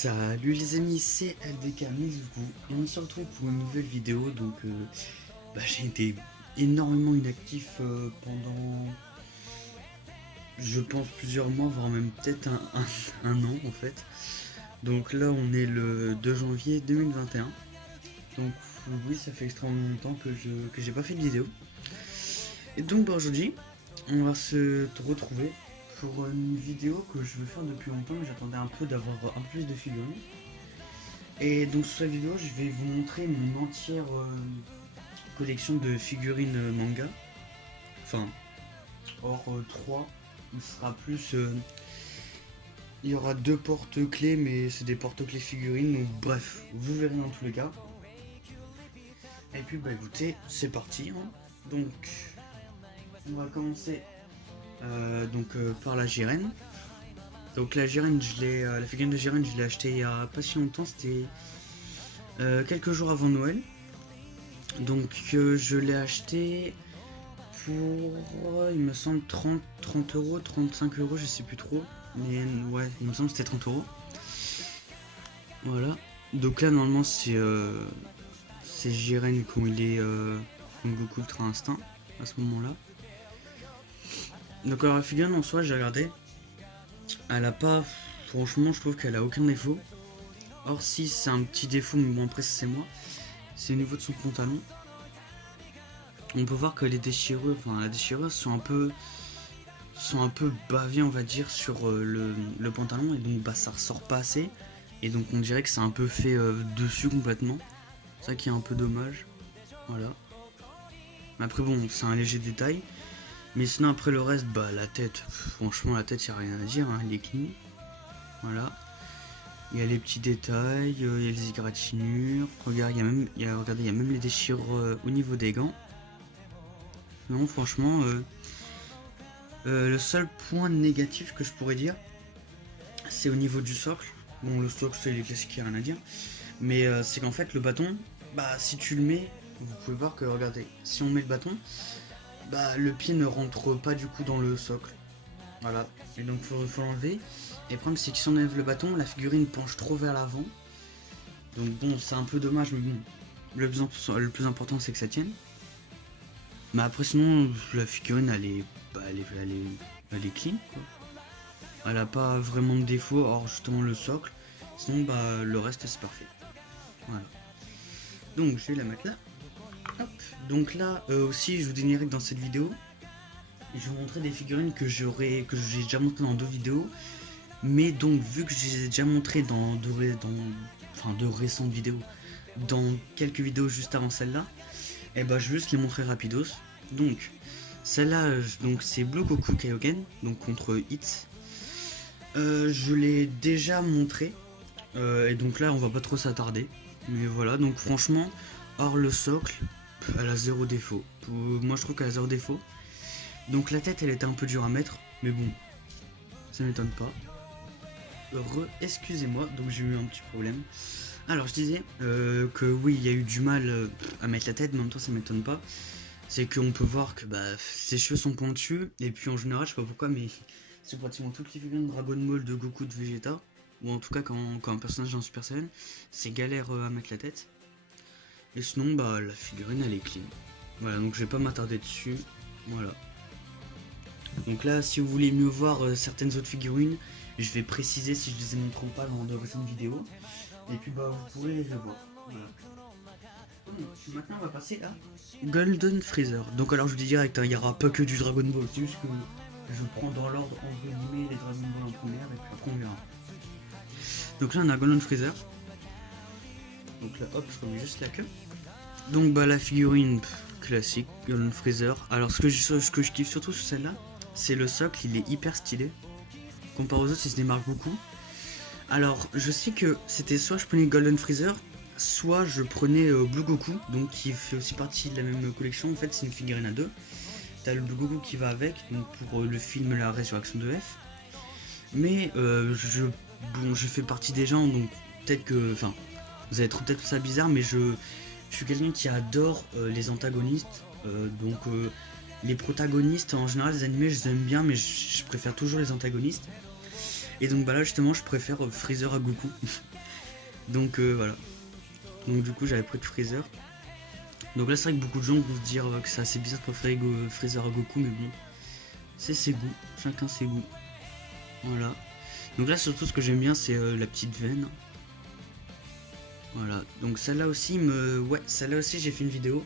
Salut les amis, c'est LDK Mizuku et on se retrouve pour une nouvelle vidéo. Donc j'ai été énormément inactif pendant, je pense, plusieurs mois, voire même peut-être un an en fait. Donc là on est le 2 janvier 2021. Donc oui, ça fait extrêmement longtemps que j'ai pas fait de vidéo. Et donc aujourd'hui on va se retrouver pour une vidéo que je veux faire depuis longtemps, mais j'attendais un peu d'avoir un peu plus de figurines. Et donc sur cette vidéo je vais vous montrer mon entière collection de figurines manga. Enfin, hors 3, il sera plus... il y aura 2 porte-clés, mais c'est des porte-clés figurines, donc bref, vous verrez dans tous les cas. Et puis bah écoutez, c'est parti, hein. Donc on va commencer par la Jiren. Donc la Jiren, la figurine de Jiren, je l'ai achetée il y a pas si longtemps, c'était quelques jours avant Noël. Donc je l'ai acheté pour, il me semble, 30 euros, 35 euros, je sais plus trop. Mais ouais, il me semble que c'était 30 euros. Voilà. Donc là, normalement, c'est Jiren quand il est Goku Ultra Instinct, à ce moment-là. Donc alors la figurine en soi, j'ai regardé. Elle a pas... Franchement, je trouve qu'elle a aucun défaut. Or si, c'est un petit défaut, mais bon après c'est moi. C'est au niveau de son pantalon. On peut voir que les déchirures, enfin la déchirure sont un peu bavées, on va dire, sur le pantalon, et donc bah ça ressort pas assez, et donc on dirait que c'est un peu fait dessus complètement. Ça qui est un peu dommage. Voilà. Mais après bon, c'est un léger détail. Mais sinon après le reste, bah la tête, franchement la tête y a rien à dire, hein, elle est clean. Voilà. Il y a les petits détails, il y a les égratignures. Regarde, il y a même les déchirures au niveau des gants. Non, franchement, le seul point négatif que je pourrais dire, c'est au niveau du socle. Bon, le socle, c'est les classiques, il n'y a rien à dire. Mais c'est qu'en fait, le bâton, bah si tu le mets, vous pouvez voir que, regardez, si on met le bâton, bah le pied ne rentre pas du coup dans le socle. Voilà, et donc faut l'enlever. Et le problème, c'est que si on enlève le bâton, la figurine penche trop vers l'avant. Donc bon, c'est un peu dommage, mais bon, le plus important, c'est que ça tienne. Mais après, sinon, la figurine, elle est clean, quoi. Elle a pas vraiment de défaut, hors justement le socle. Sinon, bah, le reste, c'est parfait. Voilà. Donc, je vais la mettre là. Hop. Donc là, aussi, je vous dirais que dans cette vidéo, je vais vous montrer des figurines que j'ai déjà montré dans 2 vidéos. Mais donc, vu que je les ai déjà montré dans de récentes vidéos, dans quelques vidéos juste avant celle-là, et bah je vais juste les montrer rapidos. Donc celle-là, donc c'est Blue Goku Kaioken, donc contre Hits. Je l'ai déjà montré, et donc là on va pas trop s'attarder. Mais voilà, donc franchement, hors le socle, elle a 0 défaut. Moi je trouve qu'elle a 0 défaut. Donc la tête, elle était un peu dure à mettre, mais bon, ça m'étonne pas. Excusez-moi, donc j'ai eu un petit problème. Alors je disais que oui, il y a eu du mal à mettre la tête, mais en même temps ça m'étonne pas. C'est qu'on peut voir que bah, ses cheveux sont pointus, et puis en général, je sais pas pourquoi, mais c'est pratiquement toutes les figurines de Dragon Ball, de Goku, de Vegeta, ou en tout cas quand un personnage est en Super Saiyan, c'est galère à mettre la tête. Et sinon, bah la figurine elle est clean. Voilà, donc je vais pas m'attarder dessus. Voilà. Donc là, si vous voulez mieux voir certaines autres figurines, je vais préciser si je les ai montrées ou pas dans de récentes vidéos. Et puis bah vous pourrez les voir. Voilà. Maintenant on va passer à Golden Freezer. Donc alors je vous dis direct, hein, il n'y aura pas que du Dragon Ball, c'est juste que je prends dans l'ordre entre guillemets les Dragon Ball en première et puis après on verra. Donc là on a Golden Freezer. Donc là hop, je remets juste la queue. Donc bah la figurine classique Golden Freezer. Alors ce que je kiffe surtout sur celle-là, c'est le socle, il est hyper stylé. Comparé aux autres, il se démarque beaucoup. Alors je sais que c'était soit je prenais Golden Freezer, soit je prenais Blue Goku, donc qui fait aussi partie de la même collection. En fait c'est une figurine à 2. T'as le Blue Goku qui va avec, donc pour le film La Résurrection de F. Mais je fais partie des gens, donc peut-être que, enfin, vous allez trouver peut-être ça bizarre, mais je suis quelqu'un qui adore les antagonistes. Donc les protagonistes en général, les animés je les aime bien, mais je préfère toujours les antagonistes. Et donc bah là justement je préfère Freezer à Goku. Donc voilà. Donc du coup j'avais pris de Freezer. Donc là c'est vrai que beaucoup de gens vont se dire que c'est assez bizarre de préférer Freezer à Goku, mais bon, c'est ses goûts, chacun ses goûts. Voilà. Donc là surtout ce que j'aime bien c'est la petite veine. Voilà. Donc celle-là aussi celle-là aussi j'ai fait une vidéo.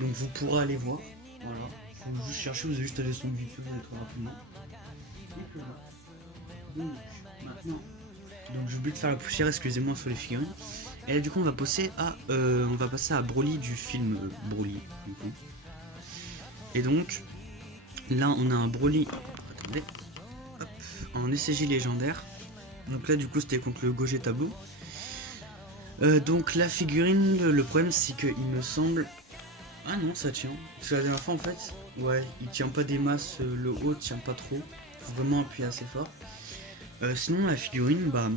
Donc vous pourrez aller voir. Voilà. Faut juste chercher, vous avez juste aller sur une vidéo, vous allez trouver rapidement. Et voilà. Donc maintenant. Donc j'ai oublié de faire la poussière, excusez-moi sur les figurines. Et là du coup on va passer à Broly du film Broly du coup. Et donc là on a un Broly. Attendez. Hop, en ECJ légendaire. Donc là du coup c'était contre le Gogeta Blue. Donc la figurine, le problème c'est que il me semble. Ah non ça tient. Parce que la dernière fois en fait, ouais, il tient pas des masses, le haut tient pas trop. Faut vraiment appuyer assez fort. Sinon la figurine, bah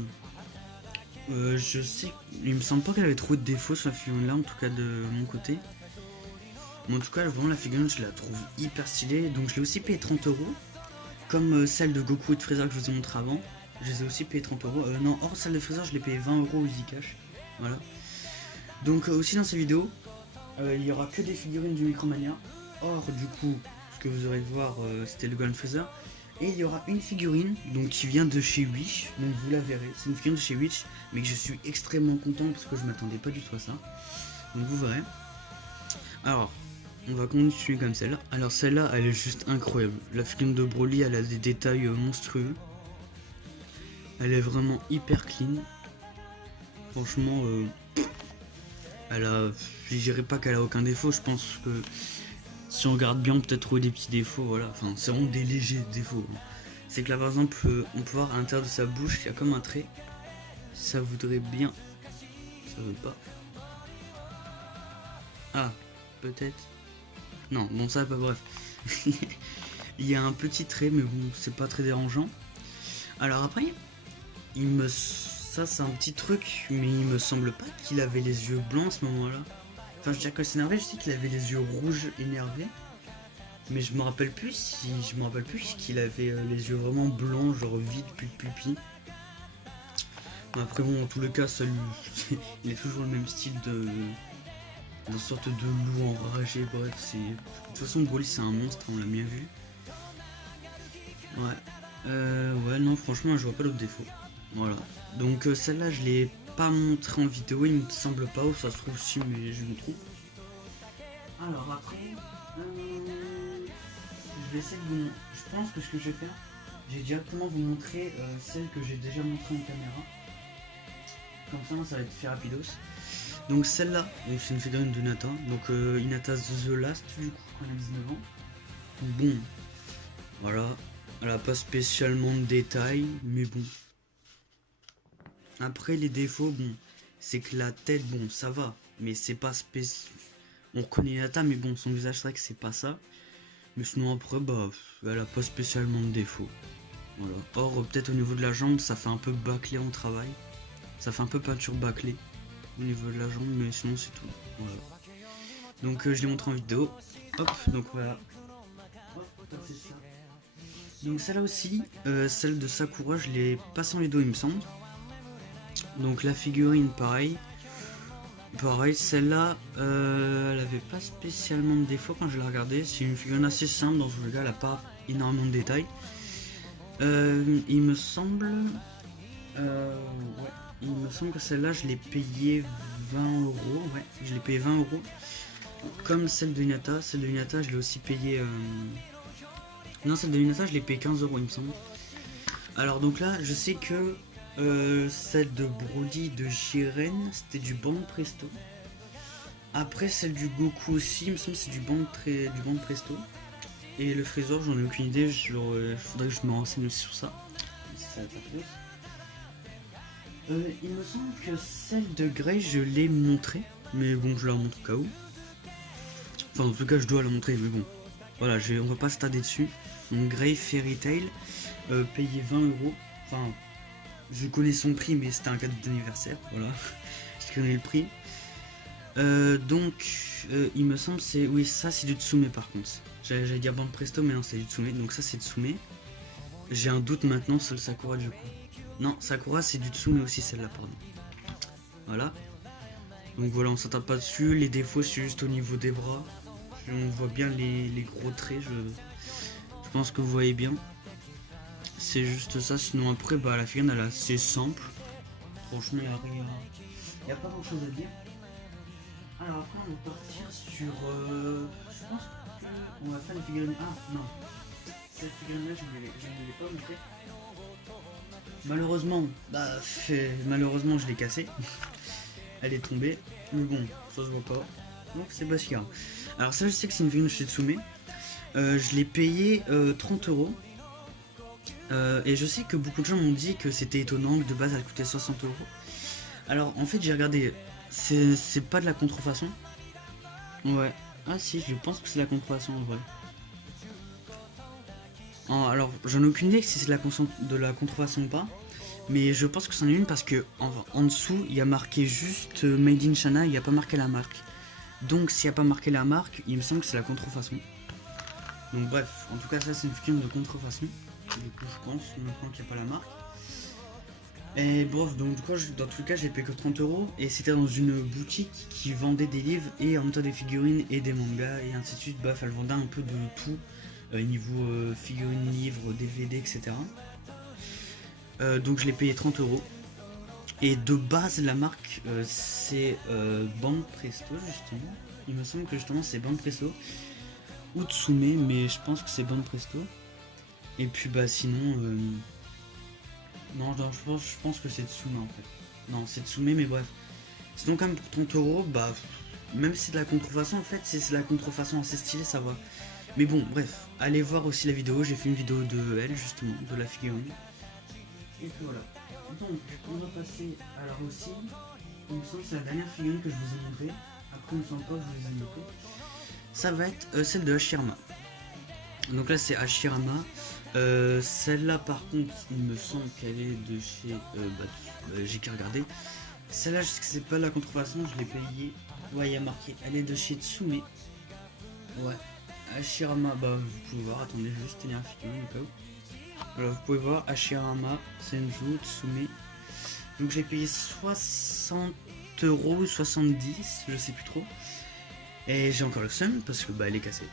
je sais, il me semble pas qu'elle avait trop de défauts sur la figurine là, en tout cas de mon côté. Mais en tout cas vraiment la figurine je la trouve hyper stylée, donc je l'ai aussi payé 30 euros. Comme celle de Goku et de Freezer que je vous ai montré avant, je les ai aussi payé 30 euros. Non, hors celle de Freezer je l'ai payé 20 euros au Easycash. Voilà. Donc aussi dans cette vidéo, il y aura que des figurines du Micromania. Or du coup, ce que vous aurez voir, c'était le Golden Freezer. Et il y aura une figurine donc qui vient de chez Wish, donc vous la verrez. C'est une figurine de chez Wish, mais que je suis extrêmement content parce que je m'attendais pas du tout à ça. Donc vous verrez. Alors, on va continuer comme celle-là. Alors celle-là, elle est juste incroyable. La figurine de Broly, elle a des détails monstrueux. Elle est vraiment hyper clean. Franchement, je dirais pas qu'elle a aucun défaut. Je pense que si on regarde bien, on peut trouver des petits défauts. Voilà, enfin, c'est vraiment des légers défauts. C'est que là, par exemple, on peut voir à l'intérieur de sa bouche, il y a comme un trait. Ça voudrait bien. Ça veut pas. Ah, peut-être. Non, bon, ça, pas bref. Il y a un petit trait, mais bon, c'est pas très dérangeant. Alors après, ça c'est un petit truc, mais il me semble pas qu'il avait les yeux blancs à ce moment-là. Enfin, je dirais que c'est énervé, je sais qu'il avait les yeux rouges énervés. Mais je me rappelle plus qu'il avait les yeux vraiment blancs, genre vide, plus de pupilles. Après bon, en tous les cas, ça lui... il est toujours le même style de sorte de loup enragé, bref, c'est... De toute façon, Broly c'est un monstre, on l'a bien vu. Ouais. Ouais, non, franchement, je vois pas d'autres défauts. Voilà. Donc celle-là, je l'ai pas montré en vidéo, il me semble pas, ou ça se trouve si, mais je me trompe. Alors après, je vais essayer de vous... Je pense que ce que je vais faire, je vais directement vous montrer celle que j'ai déjà montrée en caméra. Comme ça va être fait rapidos. Donc celle-là, c'est une figurine de Hinata. Donc Hinata The Last du coup, elle a 19 ans. Bon, voilà. Elle a pas spécialement de détails, mais bon. Après les défauts, bon, c'est que la tête, bon, ça va. Mais c'est pas spécial. On reconnaît Hinata, mais bon, son visage, c'est vrai que c'est pas ça. Mais sinon après, bah, elle a pas spécialement de défauts. Voilà. Or, peut-être au niveau de la jambe, ça fait un peu bâclé en travail. Ça fait un peu peinture bâclée au niveau de la jambe, mais sinon c'est tout. Voilà. Donc je l'ai montré en vidéo. Hop, donc voilà. Hop, c'est ça. Donc celle-là aussi, celle de Sakura, je l'ai passée en vidéo il me semble. Donc la figurine, pareil. Pareil, celle-là, elle avait pas spécialement de défaut quand je l'ai regardée. C'est une figurine assez simple, dans le cas, elle a pas énormément de détails. Il me semble... ouais. Il me semble que celle-là, je l'ai payé 20 euros. Ouais, je l'ai payé 20 euros. Comme celle de Hinata. Celle de Hinata, je l'ai aussi payé... Non, celle de Hinata, je l'ai payé 15 euros, il me semble. Alors, donc là, je sais que celle de Broly de Jiren, c'était du Band Presto. Après, celle du Goku aussi, il me semble que c'est du Band Presto. Et le Freezer, j'en ai aucune idée. Faudrait que je me renseigne aussi sur ça. Il me semble que celle de Grey, je l'ai montrée. Mais bon, je la montre au cas où. Enfin, en tout cas, je dois la montrer, mais bon. Voilà, on va pas se tarder dessus. Donc, Grey Fairy Tail, payé 20 euros. Enfin, je connais son prix, mais c'était un cadeau d'anniversaire. Voilà, je connais le prix. Il me semble c'est... Oui, ça c'est du Tsume par contre. J'allais dire Band Presto, mais non, c'est du Tsume. Donc ça c'est Tsume. J'ai un doute maintenant sur le Sakura du coup. Non, Sakura c'est du Tsume aussi, celle-là, pardon. Voilà. Donc voilà, on s'attarde pas dessus. Les défauts, c'est juste au niveau des bras. On voit bien les gros traits. Je pense que vous voyez bien. C'est juste ça. Sinon après, bah, la figurine elle est assez simple. Franchement, il n'y a pas grand chose à dire. Alors après, on va partir sur... je pense qu'on va faire une figurine... Ah, non. Cette figurine-là, je ne l'ai pas montrée. Malheureusement, je l'ai cassée. Elle est tombée. Mais bon, ça se voit pas. Donc c'est pas si grave. Alors ça, je sais que c'est une figurine chez Tsume. Je l'ai payé 30 €. Et je sais que beaucoup de gens m'ont dit que c'était étonnant, que de base elle coûtait 60 €. Alors en fait j'ai regardé, c'est pas de la contrefaçon. Ouais, ah si, je pense que c'est la contrefaçon en vrai. Alors j'en ai aucune idée si c'est de la contrefaçon ou pas. Mais je pense que c'en est une parce que en dessous il y a marqué juste Made in China, il n'y a pas marqué la marque. Donc s'il n'y a pas marqué la marque, il me semble que c'est la contrefaçon. Donc bref, en tout cas ça c'est une figurine de contrefaçon. Du coup je pense maintenant qu'il n'y a pas la marque. Et bref, donc du coup dans tous les cas j'ai payé que 30 € et c'était dans une boutique qui vendait des livres et en même temps des figurines et des mangas et ainsi de suite. Bref, elle vendait un peu de tout niveau figurines, livres, DVD, etc. Donc je l'ai payé 30 € et de base la marque c'est Bande Presto justement. Il me semble que justement c'est Bande Presto ou Tsume, mais je pense que c'est Bande Presto. Et puis bah sinon non, je pense que c'est Tsume en fait. Non, c'est Tsume, mais bref. Sinon quand même pour 30 €, bah même si c'est de la contrefaçon en fait, c'est la contrefaçon assez stylée, ça va. Mais bon, bref, allez voir aussi la vidéo, j'ai fait une vidéo de elle justement, de la figurine. Et puis voilà. Donc on va passer à la aussi. Il me semble que c'est la dernière figurine que je vous ai montrée. Après il me semble pas que je vous ai montré. Ça va être celle de Hashirama. Donc là c'est Hashirama. Celle-là par contre il me semble qu'elle est de chez j'ai qu'à regarder. Celle-là je sais que c'est pas la contrefaçon, je l'ai payée. Ouais, il y a marqué, elle est de chez Tsume. Ouais, Hashirama, bah vous pouvez voir, attendez juste tenir la figurine au cas où. Voilà, vous pouvez voir Hashirama, Senju, Tsume. Donc j'ai payé 60 € ou 70, je sais plus trop. Et j'ai encore le seum parce que bah elle est cassée.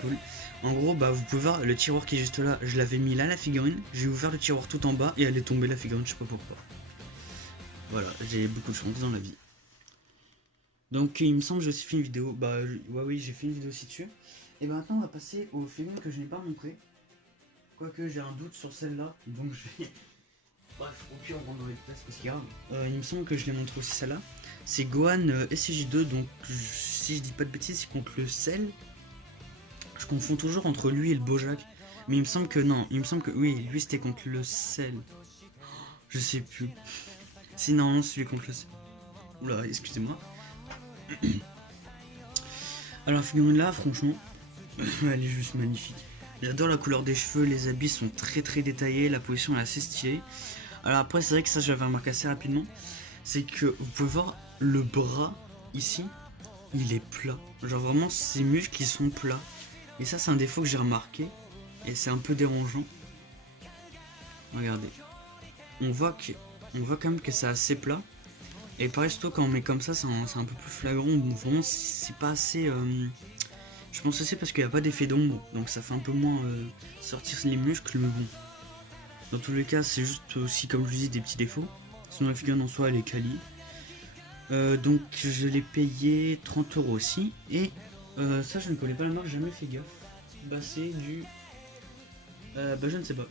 Cool. En gros, bah vous pouvez voir le tiroir qui est juste là, je l'avais mis là la figurine, j'ai ouvert le tiroir tout en bas et elle est tombée la figurine, je sais pas pourquoi. Voilà, j'ai beaucoup de chance dans la vie. Donc il me semble que j'ai aussi fait une vidéo, bah ouais, oui j'ai fait une vidéo aussi dessus. Et bah maintenant on va passer aux figurines que je n'ai pas montré. Quoique j'ai un doute sur celle-là, donc je vais... Bref, au pire on rentre dans les places, parce qu'il y a... il me semble que je l'ai montré aussi celle-là. C'est Gohan SCJ2, donc si je dis pas de bêtises, c'est contre le sel. Je confonds toujours entre lui et le Bojack. Mais il me semble que non, il me semble que oui, lui c'était contre le sel. Je sais plus. Si non, celui contre le sel. Oula, excusez-moi. Alors la figurine là, franchement, elle est juste magnifique. J'adore la couleur des cheveux, les habits sont très détaillés, la position est assez stylée. Alors après c'est vrai que ça j'avais remarqué assez rapidement. C'est que vous pouvez voir le bras ici, il est plat. Genre vraiment ses muscles ils sont plats. Et ça c'est un défaut que j'ai remarqué. Et c'est un peu dérangeant. Regardez. On voit quand même que c'est assez plat. Et pareil surtout quand on met comme ça c'est un peu plus flagrant. Bon, vraiment c'est pas assez... Je pense aussi parce qu'il n'y a pas d'effet d'ombre. Donc ça fait un peu moins sortir les muscles. Mais bon. Dans tous les cas c'est juste aussi comme je vous dis des petits défauts. Sinon la figurine en soi elle est quali. Donc je l'ai payé 30 € aussi. Et ça je ne connais pas la marque, j'ai jamais fait gaffe. Bah c'est du... bah je ne sais pas.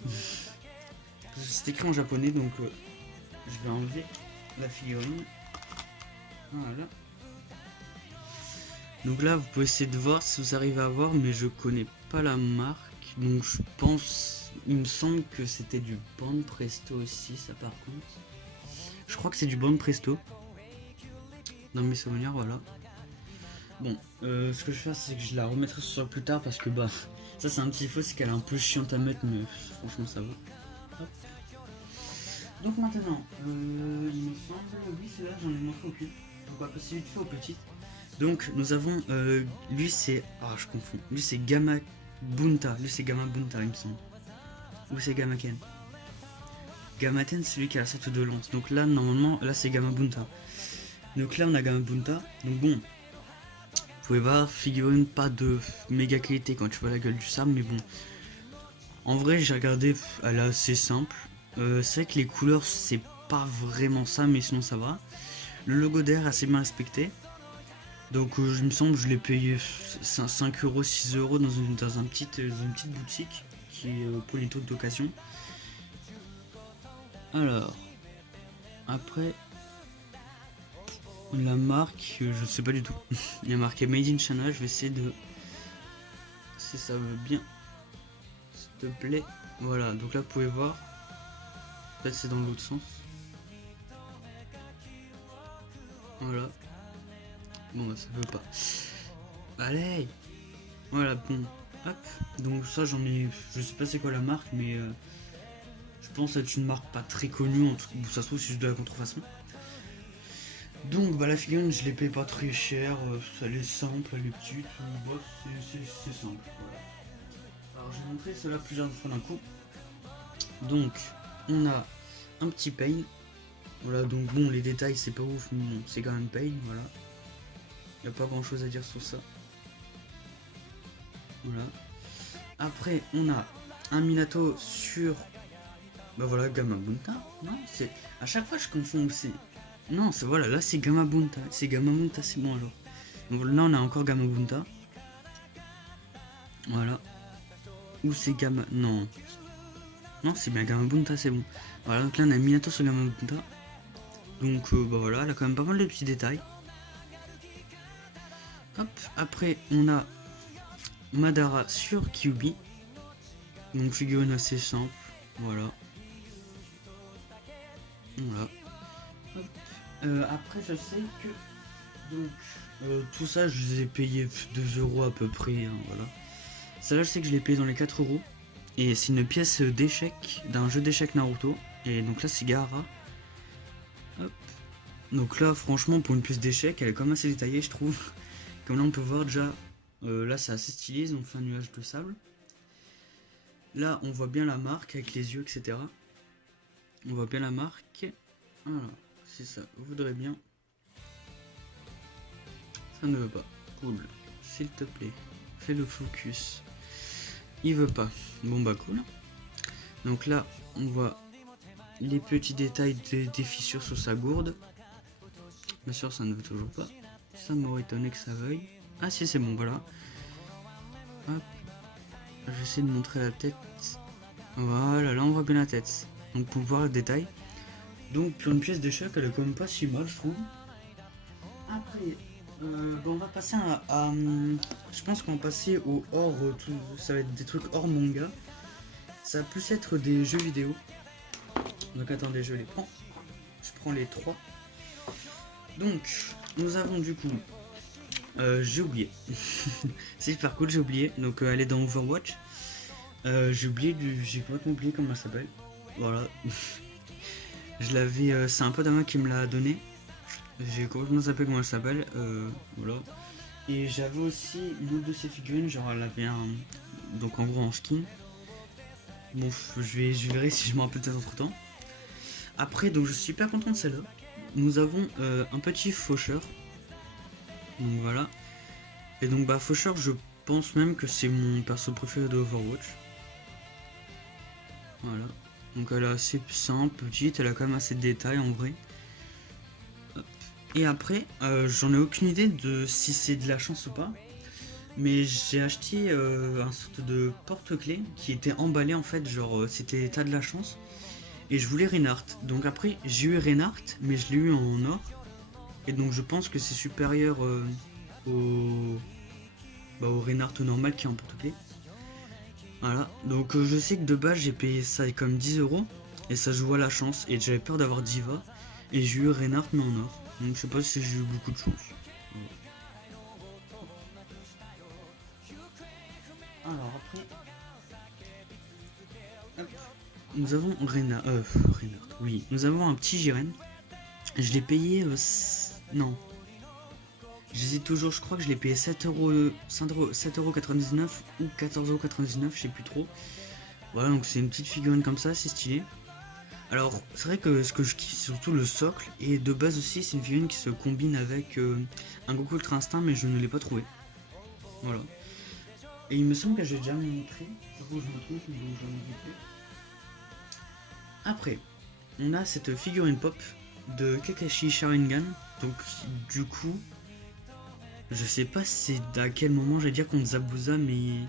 C'est écrit en japonais donc je vais enlever la figurine. Voilà. Donc là vous pouvez essayer de voir si vous arrivez à voir, mais je connais pas la marque. Donc je pense, il me semble que c'était du Bande Presto aussi, ça par contre. Je crois que c'est du Bande Presto. Dans mes souvenirs, voilà. Bon, ce que je vais faire c'est que je la remettrai sur plus tard parce que bah ça c'est un petit faux, c'est qu'elle est un peu chiante à mettre, mais franchement ça va. Hop. Donc maintenant, il me semble, oui c'est là, j'en ai montré aucune. Donc on va passer vite fait aux petites. Donc nous avons, lui c'est, ah je confonds, lui c'est Gamma Bunta, lui c'est Gamma Bunta il me semble. Ou c'est Gamma Ken. Gamaten, c'est celui qui a la sorte de lente. Donc là, normalement, là c'est Gamabunta. Donc là, on a Gamabunta. Donc bon, vous pouvez voir, figurine pas de méga qualité quand tu vois la gueule du sable, mais bon. En vrai, j'ai regardé, elle est assez simple. C'est vrai que les couleurs, c'est pas vraiment ça, mais sinon ça va. Le logo d'air assez bien respecté. Donc je me semble que je l'ai payé 5 euros, 6 euros dans une petite boutique qui est pour les trucs d'occasion. Alors, après, la marque, je sais pas du tout. Il y a marqué Made in China, je vais essayer de... Si ça veut bien, s'il te plaît. Voilà, donc là vous pouvez voir. Peut-être c'est dans l'autre sens. Voilà. Bon bah ça veut pas. Allez. Voilà, bon. Hop. Donc ça j'en ai... Je sais pas c'est quoi la marque, mais... je pense être une marque pas très connue. En tout cas, ça se trouve c'est juste de la contrefaçon. Donc bah la figurine je l'ai payé pas très cher. Elle est simple, elle est petite. Bah, c'est simple. Voilà. Alors j'ai montré cela plusieurs fois d'un coup. Donc on a un petit pain. Voilà, donc bon, les détails c'est pas ouf, mais bon, c'est quand même pain, voilà. Y a pas grand chose à dire sur ça. Voilà. Après, on a un Minato sur... Bah voilà, Gamabunta. Non, c'est... À chaque fois, je confonds aussi. Non, c'est voilà, là c'est Gamabunta. C'est Gamabunta, c'est bon alors. Donc là, on a encore Gamabunta. Voilà. Ou c'est Gama... Non. Non, c'est bien Gamabunta, c'est bon. Voilà, donc là, on a Minato sur Gamabunta. Donc bah voilà, elle a quand même pas mal de petits détails. Hop, après on a Madara sur Kyuubi. Donc figurine assez simple, voilà. Voilà. Après je sais que donc tout ça je les ai payé 2 euros à peu près, hein, voilà. Ça là je sais que je l'ai payé dans les 4 euros. Et c'est une pièce d'échec d'un jeu d'échecs Naruto. Et donc là c'est Gaara. Hop. Donc là franchement pour une pièce d'échec elle est quand même assez détaillée je trouve. Comme là on peut voir déjà, là c'est assez stylé, ils ont fait un nuage de sable. Là on voit bien la marque avec les yeux etc. On voit bien la marque. Voilà, c'est ça, vous voudrez bien. Ça ne veut pas, cool. S'il te plaît, fais le focus. Il veut pas, bon bah cool. Donc là on voit les petits détails des fissures sur sa gourde. Bien sûr ça ne veut toujours pas. Ça m'aurait étonné que ça veuille. Ah si c'est bon, voilà. Hop. J'essaie de montrer la tête. Voilà, là on voit bien la tête. Donc pour voir le détail. Donc pour une pièce d'échec, elle est quand même pas si mal je trouve. Après, on va passer je pense qu'on va passer au hors, ça va être des trucs hors manga. Ça va plus être des jeux vidéo. Donc attendez, je les prends. Je prends les 3. Donc, nous avons du coup... j'ai oublié. C'est super cool, j'ai oublié. Donc elle est dans Overwatch. J'ai complètement oublié comment elle s'appelle. Voilà. Je l'avais... c'est un pote à moi qui me l'a donné. J'ai complètement zappé comment elle s'appelle. Voilà. Et j'avais aussi une autre de ses figurines. Genre elle avait un... Donc en gros en skin. Bon, je verrai si je m'en rappelle peut-être entre temps. Après, donc je suis super content de celle-là. Nous avons un petit faucheur. Donc voilà. Et donc bah faucheur, je pense même que c'est mon perso préféré de Overwatch. Voilà. Donc elle est assez simple, petite, elle a quand même assez de détails en vrai. Et après, j'en ai aucune idée de si c'est de la chance ou pas. Mais j'ai acheté un sorte de porte-clés qui était emballé en fait, genre c'était tas de la chance. Et je voulais Reinhardt. Donc après, j'ai eu Reinhardt, mais je l'ai eu en or. Et donc je pense que c'est supérieur au Reinhardt normal qui est en porte-clés. Voilà, donc je sais que de base j'ai payé ça comme 10 euros. Et ça joue à la chance. Et j'avais peur d'avoir Diva. Et j'ai eu Reinhardt mais en or. Donc je sais pas si j'ai eu beaucoup de chance. Voilà. Alors après... Hop. Nous avons Reinhardt. Oui, nous avons un petit Jiren. Je l'ai payé... non. J'hésite toujours, je crois que je l'ai payé 7,99€ ou 14,99€, je sais plus trop. Voilà, donc c'est une petite figurine comme ça, c'est stylé. Alors, c'est vrai que ce que je kiffe, c'est surtout le socle. Et de base aussi, c'est une figurine qui se combine avec un Goku Ultra Instinct, mais je ne l'ai pas trouvé. Voilà. Et il me semble que j'ai déjà montré. Ça faut que je me trompe, donc j'en ai montré. Après, on a cette figurine pop de Kakashi Sharingan. Donc, du coup, je sais pas c'est à quel moment j'allais dire contre Zabuza, mais.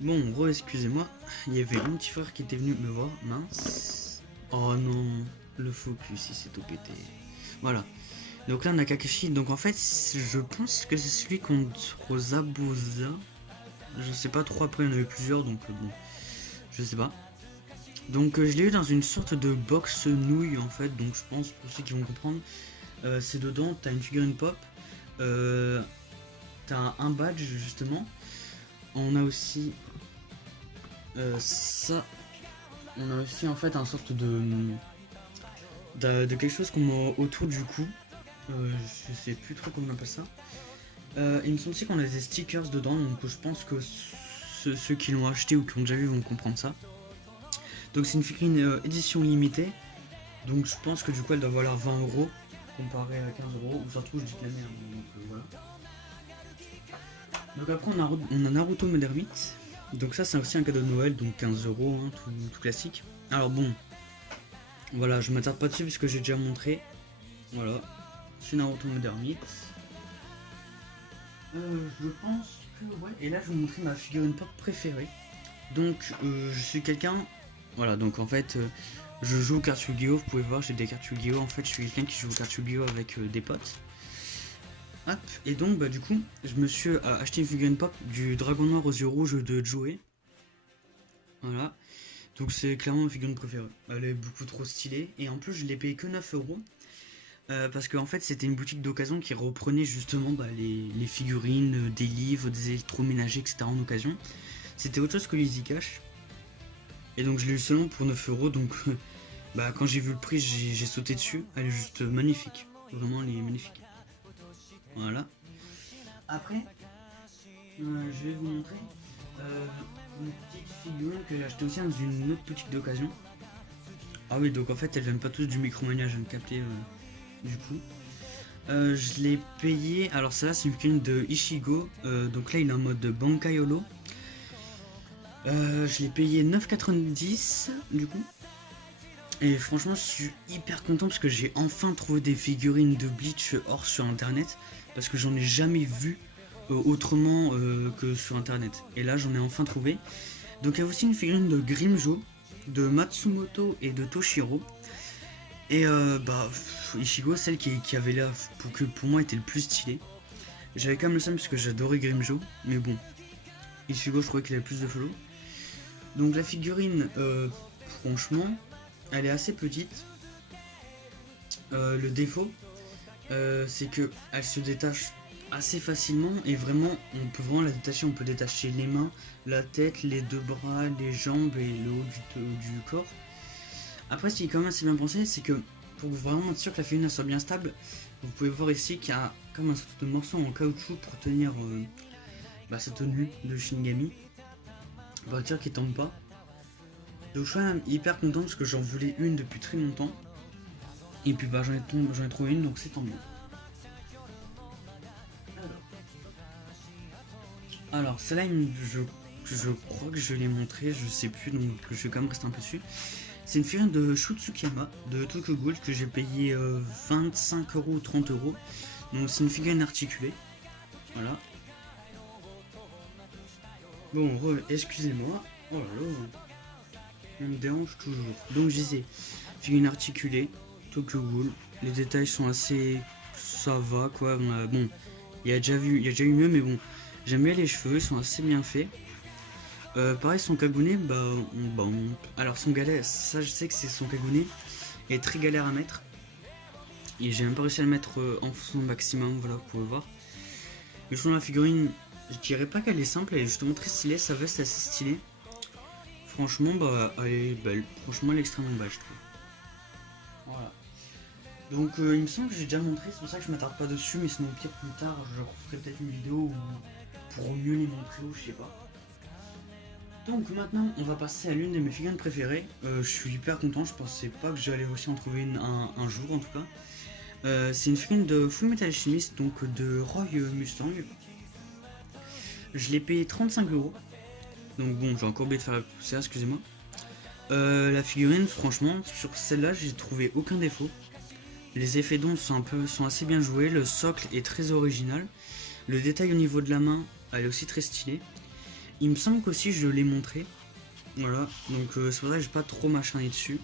Bon, excusez-moi, il y avait mon petit frère qui était venu me voir, mince. Oh non, le focus il s'est tout pété. Voilà, donc là on a Kakashi, donc en fait je pense que c'est celui contre Zabuza. Je sais pas trop, après il y en avait plusieurs, donc bon, je sais pas. Donc je l'ai eu dans une sorte de box nouille en fait, donc je pense pour ceux qui vont comprendre, c'est dedans, t'as une figurine pop, t'as un badge justement, on a aussi ça, on a aussi en fait un sorte de quelque chose qu'on met autour du cou, je sais plus trop comment on appelle ça. Il me semble aussi qu'on a des stickers dedans, donc je pense que ceux qui l'ont acheté ou qui ont déjà vu vont comprendre ça. Donc c'est une figurine édition limitée, donc je pense que du coup elle doit valoir 20€ comparé à 15€, ou ça se trouve je dis de la merde, donc voilà. Donc après on a Naruto Modern 8, donc ça c'est aussi un cadeau de Noël, donc 15€, hein, tout classique. Alors bon, voilà, je m'attarde pas dessus parce que j'ai déjà montré. Voilà, c'est Naruto Modern 8. Je pense que ouais, et là je vais vous montrer ma figurine pop préférée. Donc je suis quelqu'un, voilà, donc en fait je joue aux cartes Yu-Gi-Oh, vous pouvez voir j'ai des cartes Yu-Gi-Oh, en fait je suis quelqu'un qui joue aux cartes Yu-Gi-Oh avec des potes. Hop, et donc bah du coup je me suis acheté une figurine pop du Dragon Noir aux yeux rouges de Joey. Voilà, donc c'est clairement ma figurine préférée, elle est beaucoup trop stylée, et en plus je l'ai payé que 9€. Parce qu'en fait c'était une boutique d'occasion qui reprenait justement les figurines, des livres, des électroménagers, etc. en occasion. C'était autre chose que les Easy Cash. Et donc je l'ai eu seulement pour 9€, donc bah, quand j'ai vu le prix j'ai sauté dessus. Elle est juste magnifique, vraiment elle est magnifique. Voilà. Après, je vais vous montrer une petite figurine que j'ai achetée aussi dans une autre boutique d'occasion. Ah oui, donc en fait elles viennent pas tous du Micromania, je viens de capter du coup. Je l'ai payé, alors ça là c'est une figurine de Ichigo, donc là il est en mode Bankai Holo. Je l'ai payé 9,90€ du coup. Et franchement je suis hyper content parce que j'ai enfin trouvé des figurines de Bleach hors sur internet. Parce que j'en ai jamais vu autrement que sur internet. Et là j'en ai enfin trouvé. Donc il y a aussi une figurine de Grimjo, de Matsumoto et de Toshiro. Et bah Ichigo, celle qui avait l'air pour moi était le plus stylé. J'avais quand même le seum parce que j'adorais Grimjo, mais bon, Ichigo je trouvais qu'il avait plus de flow. Donc la figurine, franchement, elle est assez petite. Le défaut, c'est que elle se détache assez facilement et vraiment, on peut vraiment la détacher. On peut détacher les mains, la tête, les deux bras, les jambes et le haut du corps. Après, ce qui est quand même assez bien pensé, c'est que pour vraiment être sûr que la figurine soit bien stable, vous pouvez voir ici qu'il y a comme un sorte de morceau en caoutchouc pour tenir sa tenue de Shinigami. Pour être sûr qu'il tombe pas. Donc je suis hyper content parce que j'en voulais une depuis très longtemps. Et puis bah j'en ai trouvé une, donc c'est tant mieux. Alors celle-là, je crois que je l'ai montré, je sais plus, donc je vais quand même rester un peu dessus. C'est une figurine de Shutsukiyama de Tokyo Ghoul que j'ai payé 25€ ou 30€. Donc c'est une figurine articulée. Voilà. Bon, excusez-moi. Oh là là. Elle me dérange toujours. Donc je disais, figurine articulée, Tokyo Ghoul. Les détails sont assez... ça va quoi. Bon, il y a déjà eu mieux, mais bon. J'aime bien les cheveux, ils sont assez bien faits. Pareil, son kagune, alors son galère, ça je sais que c'est son kagune, est très galère à mettre. Et j'ai même pas réussi à le mettre en son maximum, voilà, vous pouvez voir. Mais je trouve la figurine, je dirais pas qu'elle est simple, elle est justement très stylée, sa veste est assez stylée. Franchement, bah, elle est belle, franchement elle est extrêmement belle, je trouve. Voilà. Donc il me semble que j'ai déjà montré, c'est pour ça que je m'attarde pas dessus, mais sinon pire plus tard, je referai peut-être une vidéo pour mieux les montrer ou je sais pas. Donc maintenant on va passer à l'une de mes figurines préférées. Je suis hyper content, je pensais pas que j'allais aussi en trouver une un jour en tout cas. C'est une figurine de Fullmetal Alchemist, donc de Roy Mustang. Je l'ai payé 35€. Donc bon, j'ai encore oublié de faire la poussière, excusez-moi. La figurine, franchement, sur celle-là, j'ai trouvé aucun défaut. Les effets d'ombre sont assez bien joués, le socle est très original. Le détail au niveau de la main, elle est aussi très stylée. Il me semble qu'aussi je l'ai montré. Voilà, donc c'est pour ça que j'ai pas trop machiné dessus.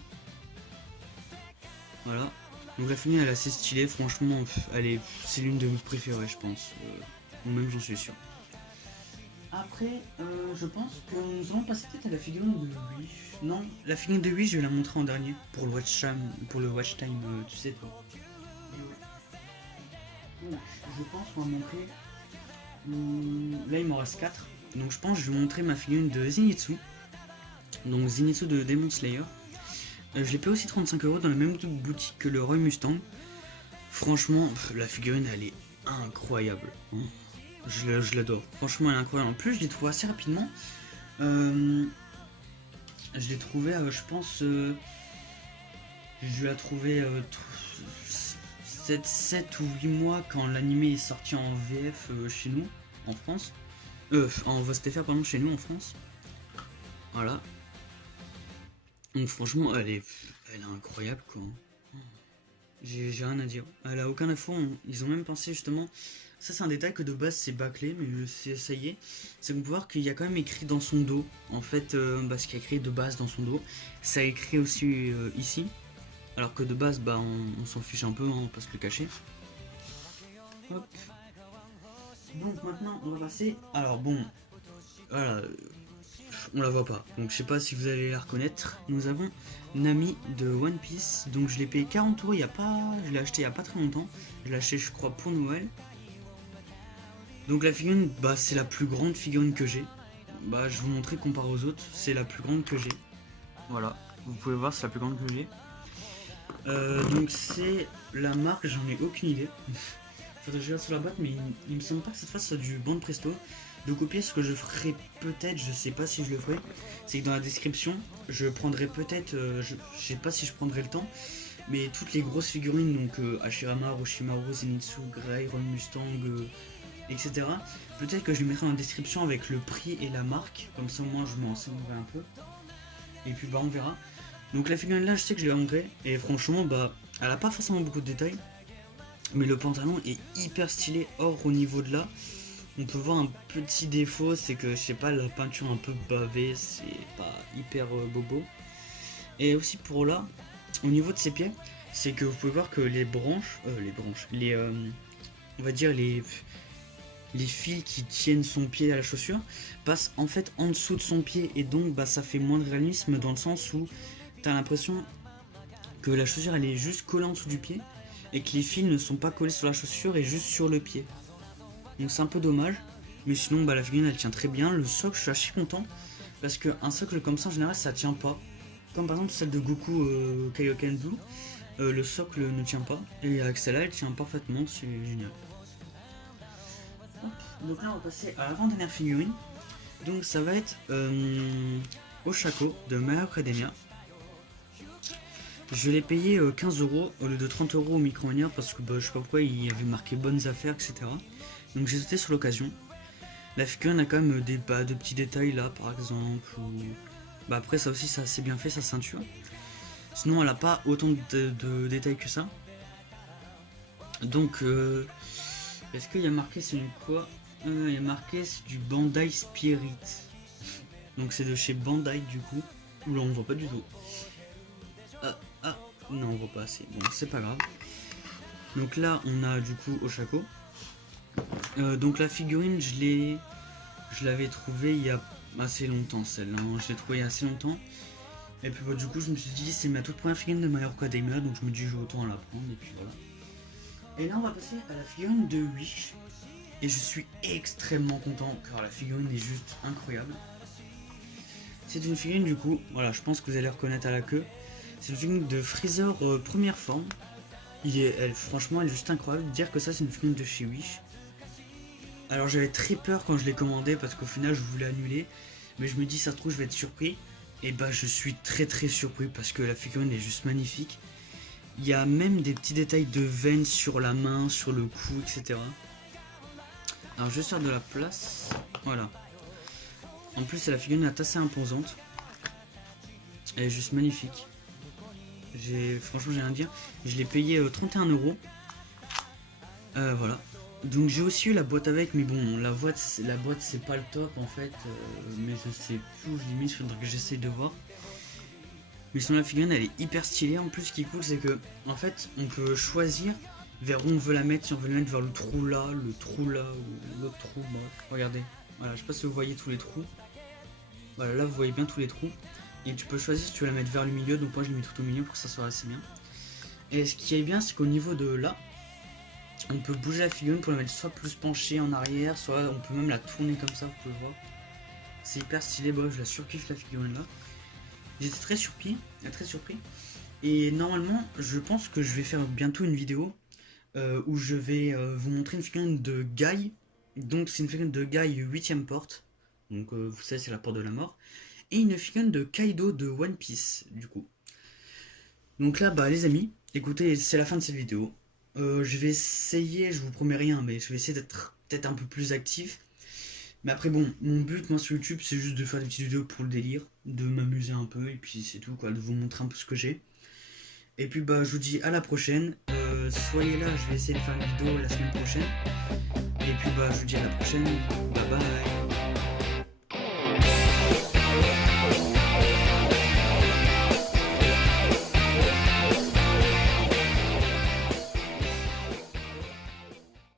Voilà. Donc la figurine elle est assez stylée, franchement, c'est l'une de mes préférées, je pense. Ou même j'en suis sûr. Après, je pense que nous allons passer peut-être à la figurine de Wish. Non, la figurine de Wish, je vais la montrer en dernier pour le watch time, tu sais toi. Donc, je pense qu'on va montrer. Là, il m'en reste 4. Donc, je pense que je vais montrer ma figurine de Zenitsu. Donc, Zenitsu de Demon Slayer. Je l'ai payé aussi 35€ dans la même boutique que le Roy Mustang. Franchement, la figurine, elle est incroyable. Je l'adore. Franchement, elle est incroyable. En plus, je l'ai trouvé assez rapidement. Je l'ai trouvé, je pense. Je l'ai trouvé 7 ou 8 mois quand l'anime est sorti en VF chez nous, en France. En VOSTFR, pardon, chez nous en France. Voilà. Donc, franchement, elle est incroyable quoi. J'ai rien à dire. Elle a aucun défaut. Ils ont même pensé justement. Ça, c'est un détail que de base c'est bâclé, mais ça y est. C'est qu'on peut voir qu'il y a quand même écrit dans son dos. En fait, ce qu'il y a écrit de base dans son dos, ça a écrit aussi ici. Alors que de base, on s'en fiche un peu, hein, on peut se le cacher. Hop. Donc maintenant, on va passer. Alors bon, voilà, on la voit pas. Donc je sais pas si vous allez la reconnaître. Nous avons Nami de One Piece. Donc je l'ai payé 40€. Je l'ai acheté il y a pas très longtemps. Je l'ai acheté, je crois, pour Noël. Donc la figurine, c'est la plus grande figurine que j'ai. Je vais vous montrer comparé aux autres. C'est la plus grande que j'ai. Voilà, vous pouvez voir, c'est la plus grande que j'ai. Donc c'est la marque, j'en ai aucune idée. Faudrait que je regarde sur la boîte, mais il me semble pas que cette fois soit du Bande Presto. De copier, ce que je ferai peut-être, je sais pas si je le ferai, c'est que dans la description, je prendrai peut-être, je sais pas si je prendrai le temps, mais toutes les grosses figurines, donc Hashirama, Orochimaru, Zenitsu, Grey, Roy Mustang, etc. Peut-être que je les mettrai dans la description avec le prix et la marque, comme ça au moins je m'en renseignerai un peu. Et puis on verra. Donc la figurine là, je sais que je l'ai ancrée, et franchement, elle a pas forcément beaucoup de détails, mais le pantalon est hyper stylé. Or au niveau de là, on peut voir un petit défaut, c'est que je sais pas, la peinture un peu bavée, c'est pas hyper bobo. Et aussi pour là, au niveau de ses pieds, c'est que vous pouvez voir que les branches, on va dire les fils qui tiennent son pied à la chaussure passent en fait en dessous de son pied, et donc ça fait moins de réalisme dans le sens où t'as l'impression que la chaussure elle est juste collée en dessous du pied et que les fils ne sont pas collés sur la chaussure et juste sur le pied. Donc c'est un peu dommage, mais sinon la figurine elle tient très bien. Le socle, je suis archi content parce qu'un socle comme ça en général ça tient pas. Comme par exemple celle de Goku Kaioken Blue, le socle ne tient pas, et avec celle-là elle tient parfaitement, c'est génial. Hop. Donc là on va passer à l'avant-dernière figurine. Donc ça va être Oshako de My Hero Academia. Je l'ai payé 15€ au lieu de 30€ au Micromania parce que je sais pas pourquoi il y avait marqué bonnes affaires, etc. Donc j'ai sauté sur l'occasion. La figurine a quand même de petits détails là par exemple. Ou... après ça aussi c'est assez bien fait, sa ceinture. Sinon elle a pas autant de détails que ça. Donc est-ce qu'il y a marqué c'est quoi? Il y a marqué c'est du Bandai Spirit. Donc c'est de chez Bandai du coup. Là on voit pas du tout. Non on voit pas assez. Bon c'est pas grave. Donc là on a du coup Oshako. Donc la figurine je l'avais trouvée il y a assez longtemps celle-là. Je l'ai trouvée il y a assez longtemps. Et puis du coup je me suis dit c'est ma toute première figurine de My Hero Academia, donc je me dis je vais autant la prendre et puis voilà. Et là on va passer à la figurine de Wish. Et je suis extrêmement content car la figurine est juste incroyable. C'est une figurine du coup, voilà, je pense que vous allez reconnaître à la queue. C'est une figurine de Freezer première forme. Franchement elle est juste incroyable. Dire que ça c'est une figurine de chez Wish. Alors j'avais très peur quand je l'ai commandé parce qu'au final je voulais annuler. mais je me dis ça se trouve je vais être surpris. Et bah je suis très très surpris parce que la figurine est juste magnifique. Il y a même des petits détails de veines sur la main, sur le cou, etc. Alors je vais faire de la place. Voilà. En plus la figurine est assez imposante. Elle est juste magnifique. Franchement j'ai rien à dire. Je l'ai payé 31 €. Voilà. Donc j'ai aussi eu la boîte avec, mais bon la boîte c'est pas le top en fait. Mais je sais plus où je l'ai mis, il faudrait que j'essaye de voir. Mais sinon la figurine elle est hyper stylée. En plus ce qui est cool c'est que en fait on peut choisir vers où on veut la mettre. Si on veut la mettre vers le trou là ou l'autre trou. Bon, regardez, voilà, je sais pas si vous voyez tous les trous. Voilà, là vous voyez bien tous les trous. Et tu peux choisir si tu veux la mettre vers le milieu. Donc moi je l'ai mis tout au milieu pour que ça soit assez bien. Et ce qui est bien c'est qu'au niveau de là, on peut bouger la figurine pour la mettre soit plus penchée en arrière, soit on peut même la tourner comme ça, vous pouvez voir. C'est hyper stylé, bon, je la surkiffe la figurine là. J'étais très surpris. Et normalement, je pense que je vais faire bientôt une vidéo où je vais vous montrer une figurine de Guy. Donc c'est une figurine de Guy 8ème porte. Donc vous savez, c'est la porte de la mort. Et une figurine de Kaido de One Piece, du coup. Donc là, bah les amis, écoutez, c'est la fin de cette vidéo. Je vais essayer, je vous promets rien, mais je vais essayer d'être peut-être un peu plus actif. Mais après bon, mon but moi sur YouTube c'est juste de faire des petites vidéos pour le délire, de m'amuser un peu et puis c'est tout quoi, de vous montrer un peu ce que j'ai. Et puis bah je vous dis à la prochaine, soyez là, je vais essayer de faire une vidéo la semaine prochaine. Et puis bah je vous dis à la prochaine, bye bye.